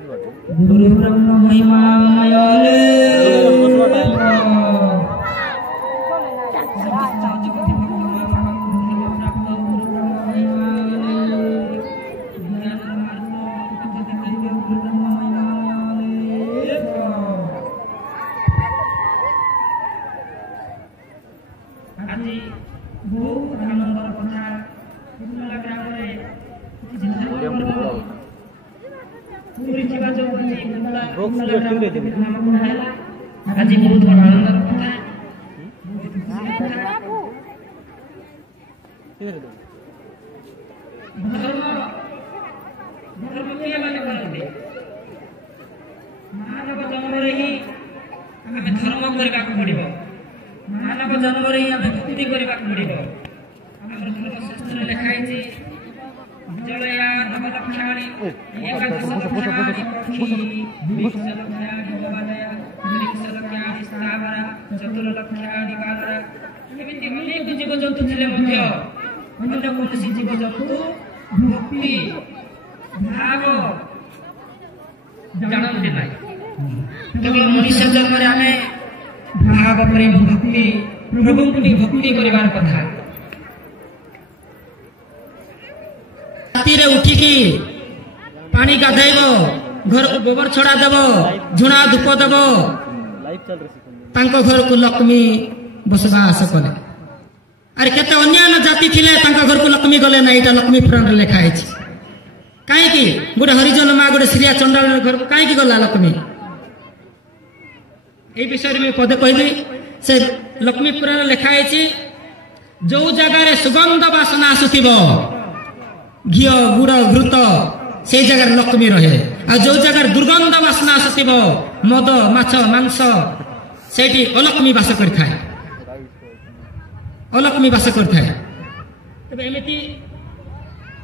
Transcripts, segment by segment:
गुरु ब्रह्म महिमामय आज बहुत बड़ा आनंद होता है। धर्म के माने करते मानव जन्म रे ही हमें धर्म करबा को पड़िबो। मानव जन्म रे ही हमें भक्ति करबा को पड़िबो। हमर धर्मशास्त्र लिखा है जे जलया नवलक्षाणि एकादश लक्षाणि पक्षी 20 लक्षाणि भवदय 30 लक्षाणि स्थावर चतुर्लक्षाणि बानर एमिति अनेक जीव जंतु थिले मध्य अन्य कोनसी जीव जंतु भक्ति भाव जानते नाही। केवल मनुष्य जन्म रे हमें भाव प्रेम भक्ति प्रभु की भक्ति करिवार कथा। राति उठिकी पानी गाधेब घर को गोबर छड़ा देव झुणा धूप देव घर को लक्ष्मी बसवास कले। अरे केते अन्य जाति थिले घर को लक्ष्मी गले ना। यहाँ लक्ष्मी पुराण लिखा है कहीं गोटे हरिजन माँ गोटे श्रिया चंडाल घर को कहीं गला लक्ष्मी। ये विषय में पदे कहली से लक्ष्मी पुराण लिखा है जो जगार सुगंध बासना आसुथिब घी गुड़ घृत से जगह लक्ष्मी रहे आ जो जगह दुर्गंध बासना आसुथिब मद माछ मांस से अलक्ष्मी बास करता है। अलक्ष्मी बास करता है। तबे एमिति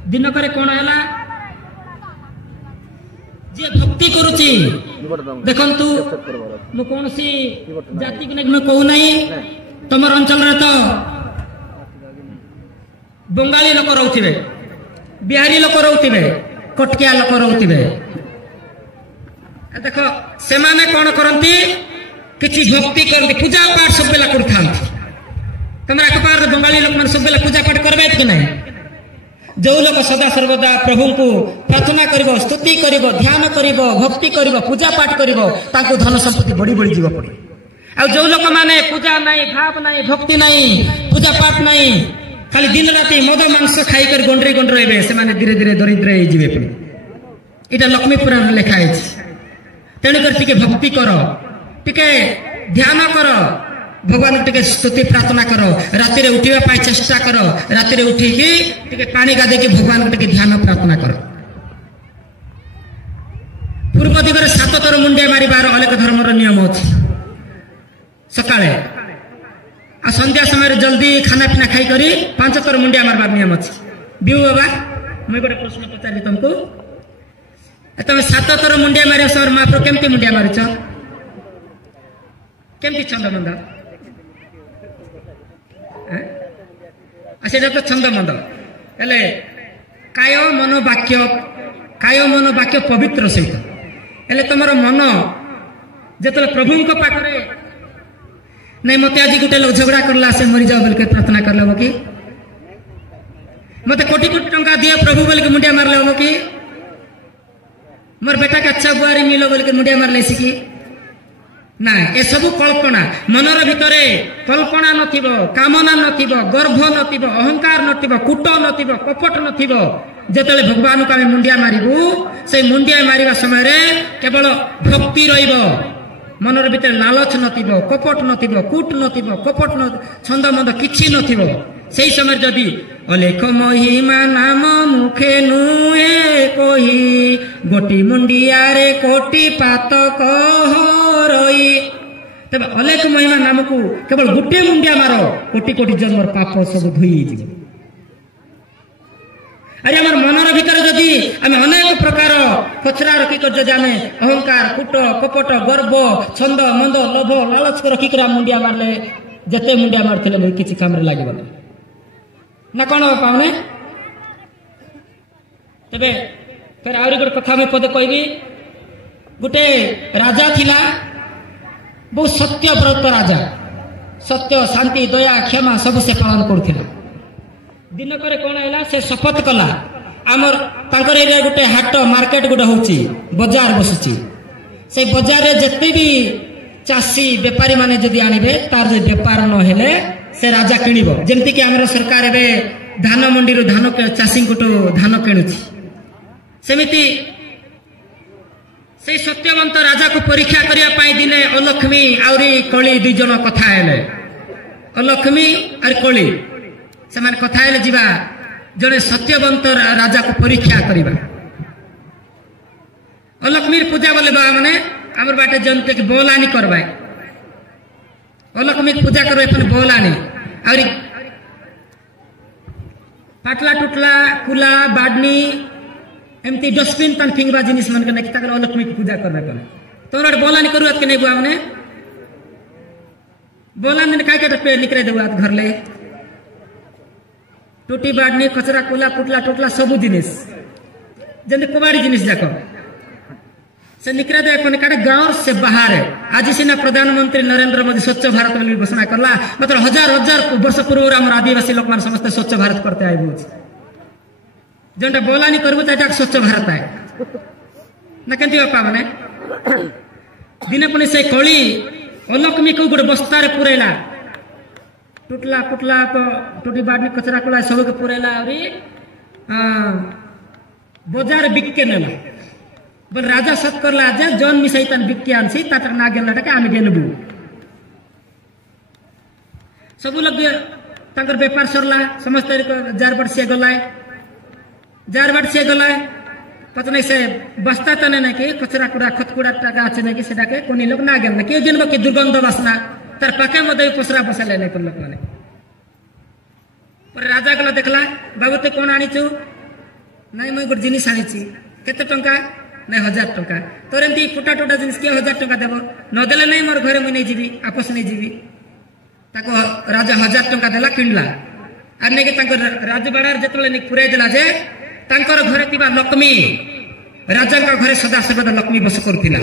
दिनक कौन है जे भक्ति करुची देखंतु मु कौन सी जाति को कहू नहीं। तुम अंचल तो बंगाली लोक रोथे बिहारी लोक रोथे कटकिया लोक रोथे। देख से माने कौन करती किसी भक्ति करती पूजा पाठ सब बेला कर तुम अखबार बंगाली लोक मैंने सब बेला पूजा पाठ करबे कि नहीं। जो लोग सदा सर्वदा प्रभु को प्रार्थना करिवो स्तुति करिवो ध्यान करिवो भक्ति करिवो पूजा पाठ करिवो ताको धन संपत्ति बड़ी बड़ी जीव पड़े। आ जो लोक माने पूजा नहीं भाव नहीं भक्ति नहीं पूजा पाठ नहीं खाली दिन राति मद मांस खाई कर गंडरे गंडरे हेबे से माने धीरे धीरे दरिद्र हे जीवे पड़े। इटा लक्ष्मी पुराण लिखा है। तेणु कर टिके भक्ति करो टिके ध्यान करो भगवान टिके स्तुति प्रार्थना करो राति रे उठिबा पाई चेष्टा करो राति रे उठिकी टिके पानी गाधे के भगवान टिके ध्यान प्रार्थना करो। पूर्व दिगरे 7 थर मुंडे मारिबार अनेक धर्मर नियम अछि। सकाळे आ संध्या समय जल्दी खाना पीना खाई करी 5 थर मुंडिया मारबार नियम अछि। बिउ बाबा मैं गोटे प्रश्न पचारि तुमको तुम 7 थर मुंडिया मारे सर महाप्रभु केमती मुंडिया मारिछ केमती छंद मंद से तो छंद मंद हेले काय मन वाक्य पवित्र सहित हेले तुम मन जो प्रभु पाखे नहीं मत आज गोटे लोग झगड़ा करला से मरी जाओ बोल के प्रार्थना कर लो कि मत कोटी कोटी टंका दिए प्रभु बोल के मुंडिया मार लो कि मोर बेटा के अच्छा बुआरी मिलो बोल के मुंडिया मार ले कि ना। ए सबू कल्पना मनर भितरे कल्पना नथिबो कामना नथिबो गर्भ नथिबो अहंकार नथिबो कूट नथिबो कपट नथिबो। जेतले भगवान को आम मुंडिया मारिबू से मुंडिया मारिबा समय रे केवल भक्ति रहिबो मनर भितर लालच नथिबो कपट नथिबो कूट नथिबो कपट छंद मंद किछि नथिबो। सेही समय जदि अलेख महिमा नाम मुखे नुए कही गोटी मुंडिया रे कोटी पात कहरई। तब अलेख महिमा नाम को केवल गोटे मुंडिया मारो कोटी कोटी जन्मर पाप सब धोई जीव। अरे आम मनर भीतर जदि आम अनेक प्रकार कचरा रखिक जदि आम अहंकार कूट कपट गर्व छंद मंद लोभ लालच रखिक मुंडिया मारले जिते मुंडिया मारते मुझे किसी काम लगे ना कौन पाने। तेरे फिर आहरी गोटे कथा मुझे पदे कहबी गोटे राजा थिला बहुत सत्यव्रत राजा सत्य शांति दया क्षमा सब से पालन करथिला दिन करे कोन हैला से शपथ कला आमर तांकर एरिया गोटे हाट मार्केट गोटे होची बाजार बसुची से बाजार रे जत्ते भी चासी व्यापारी माने जदि आनिबे तार जे व्यापार न हेले से राजा किनिबो जेमति कि हमर सरकार एबे धान मंडी रो धान चासी गोटो धान किणुची सेमिति से सत्यवंत राजा को परीक्षा करिया पाई दिने अलक्ष्मी आउरी कली दुई जन कथा हेले अलक्ष्मी और कली से माने कथा हेले जिबा जड़े सत्यवंत राजा को परीक्षा करिबा अलक्ष्मी पूजा बोले बा माने आमर बाटे जनते के बोलानी करबाय अलक्ष्मी पूजा करबे अपन बोलानी और पाटला टुटला कुला बाडनी एमती डस्टबिन तन फिंगबा जिनिस मन के नहीं ताकर अलक्ष्मी की पूजा करबे कोन तोरा बोलानी करूत के नहीं बुआ माने बोलानी काय के पे निकरे देबा घर ले टूटी बाडनी कचरा कुला पुटला टुटला सब जिनिस जंदे कुबाड़ी जिनिस जाको से निकरे दे कोन काडे गांव से बाहर है आज सिना प्रधानमंत्री नरेंद्र मोदी स्वच्छ भारत वाली घोषणा करला मतलब हजार हजार वर्ष पूर्व हम आदिवासी लोक मान समस्त स्वच्छ भारत करते आइ बुझ जंटा बोलानी करबो त एटा स्वच्छ भारत है न केंती बापा माने दिने पनि से कळी अलक्ष्मी को गुड बस्ता रे पुरेला टुटला पुटला टूटी बाडनी कचरा कुला सब के पुरेला अरी बाजार बिक्के नेला बल राजा सत करला जे जन मिसैतन बिक्के आनसी तातर ना गेलटा के आमी गेनबु सब लोग ताकर व्यापार सरला समस्त जार वर्ष से गलाय पतने से बस्ता तने न के कचरा कुड़ा खतकुड़ा टाका আছে নাকি সেটাকে কোনি লোক না গেল না কেউ গেলব কি দুর্গন্ধ বাসনা তার পাকে মধ্যে পসরা বসালে নাই কোন লোক মানে पर राजा गला देखला बाबू ते कोन आनिछु নাই মই গুড জিনিস আনিছি কত টাকা নাই 1000 টাকা তোর এমতি ফুটা টুটা জিনিস के 1000 টাকা দেব ন দেলে নাই মোর ঘরে মই নাই জিবি आपस নাই জিবি ताको राजा 1000 टाका देला किनला আর নেকে তাঙ্কর রাজবাড়ার যেতলে নি পুরাই দেলা যে तांकर घरे तिबा लक्ष्मी राजा का घरे सदा सर्वदा लक्ष्मी बस करथिला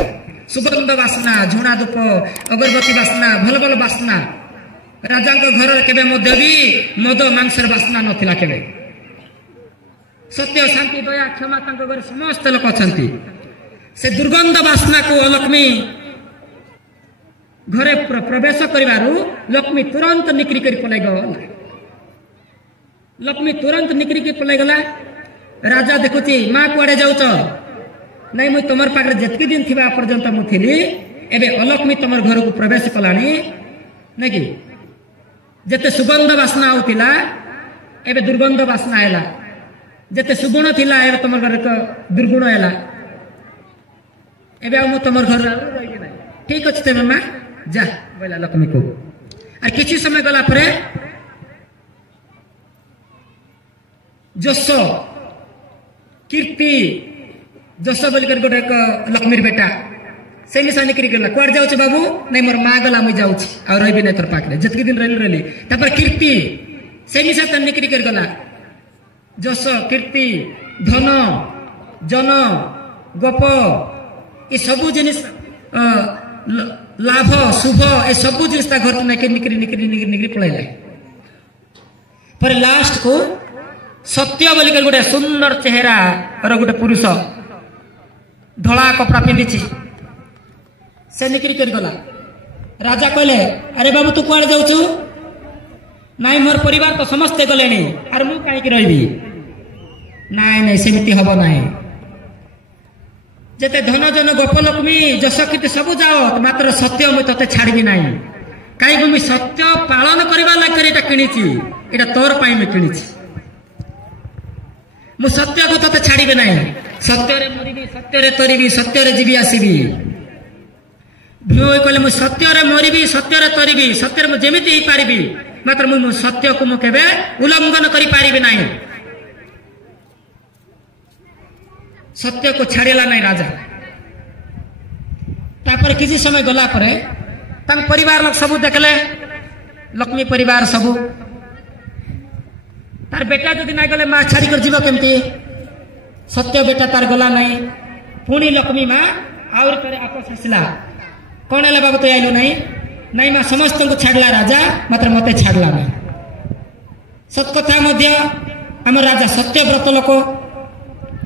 सुगंध वासना झुणा धूप अगरबत्ती वासना भल भल वासना राजा का घर केबे मध्य भी मद मांसर वासना नथिला केबे सत्य शांति दया क्षमा तांकर घरे समस्त लोक अछंती से दुर्गंध वासना को लक्ष्मी घरे प्रवेश करिवारु लक्ष्मी तुरंत निकरी करी पलाई गला लक्ष्मी तुरंत निकरी के पलाई गला राजा देखुची माँ कुआडे जाउच नहीं मुई तुमर पाखरे जेतकी दिन थिबा पर्यंत मु थिली एबे अलक्ष्मी तुमर घर को प्रवेश कलानी नै कि जेते सुगंध वासना होतिला एबे दुर्गंध वासना आइला जेते सुगुण थिला एबे तुमर घर को दुर्गुण आइला एबे मु तुमर घर रहि नै ठीक अछि ते मामा जा बोला लक्ष्मी को और किछि समय गला परे जसो कीर्ति जस बोल कर गोटे लक्ष्मीर बेटा से मिसा निकरी गला कुआड जाउछ बाबू नहीं मोर मां गला मुई जाउछ और रहबी नै तोर पाखरे जतकी दिन रहली तापर कीर्ति से मिसा तन निकरी कर गला जस कीर्ति धन जन गोप ए सबु जिनिस लाभ शुभ ए सबु जिनिस ता घर नै के निकरी निकरी निकरी निकरी पळैला पर लास्ट को सत्य बोलिकर गोटे सुंदर चेहरा और गोटे पुरुष धला कपड़ा पिंधि से निकरी कर गला राजा कहले अरे बाबू तू कुआडे जाउछु नाई मोर परिवार तो समस्ते गलेनी अरे मु काई की रहबी नाई नाई सेमिति हबो नाई जेते धन जन गोप लक्ष्मी जस कीर्ति सब जाओ मात्र सत्य मु तते छाड़बी नाई काई मु सत्य पालन करबा लागि एटा किनिछि एटा तोर पाई मैं किनिछि मु सत्य को तते छाड़बे नहीं सत्य रे मरिबी सत्य रे तरिबी सत्य रे जीवी आसीबी भोय कहले मु सत्य रे मरिबी सत्य रे तरिबी सत्य रे मु जेमिति ही पारिबी मात्र मु सत्य को मु केबे उल्लंघन करि पारिबे नहीं सत्य को छाड़ेला नहीं राजा तापर किसी समय गला परे तम परिवार लोग सब देखले लक्ष्मी परिवार सब तार बेटा जदि ना गले माँ छाड़ी कर जीव केमती सत्य बेटा तार गला नहीं पुणी लक्ष्मी माँ आउरी पर आपस आसला कौन है बाबू तो आइलु नहीं माँ समस्त को छाड़ला राजा मात्र मत छाड़ला नहीं सत्कथा आम राजा सत्यव्रत लोक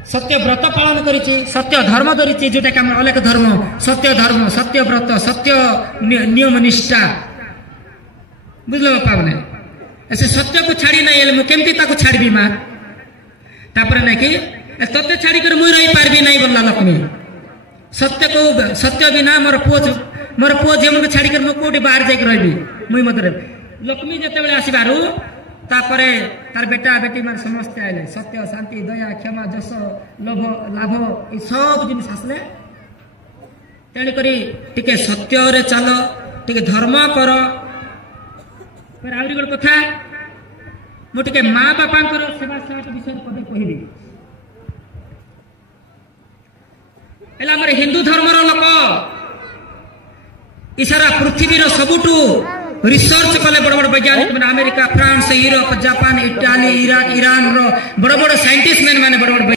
सत्यव्रत पालन करिछि सत्य धर्म धरिछि जोटा कि अलेख धर्म सत्यव्रत सत्य नियम निष्ठा बुझल पावने ऐसे सत्य को छाड़ी नहीं मु केमती ताको छाड़बी माँ तापर नहीं कि तत्ते छाड़ी कर मुई रही पारबी नहीं बोलला लक्ष्मी सत्य को सत्य बिना मोर पुओ जेमन को छाड़ी कर मु कोठी बाहर जाई रहबी मुई मत लक्ष्मी जते बेले आसीबारु तापरे तार बेटा बेटी मान समस्त आइले सत्य शांति दया क्षमा जस लोभ लाभ ये सब जिनिस आसले तेणु करी टिके सत्य रे चलो टिके धर्म कर पर आउरी गोटे कथा मु टिके माँ बापा सेवा सेवा विषय पदे कहबी एला हमर हिंदू धर्मर लोक इसारा पृथ्वीर सबुठू रिसर्च कले बड़ बड़ वैज्ञानिक मैंने America France Europe Japan Italy Iraq Iran रो बड़ बड़ साइंटिस्ट मैंने बड़ बड़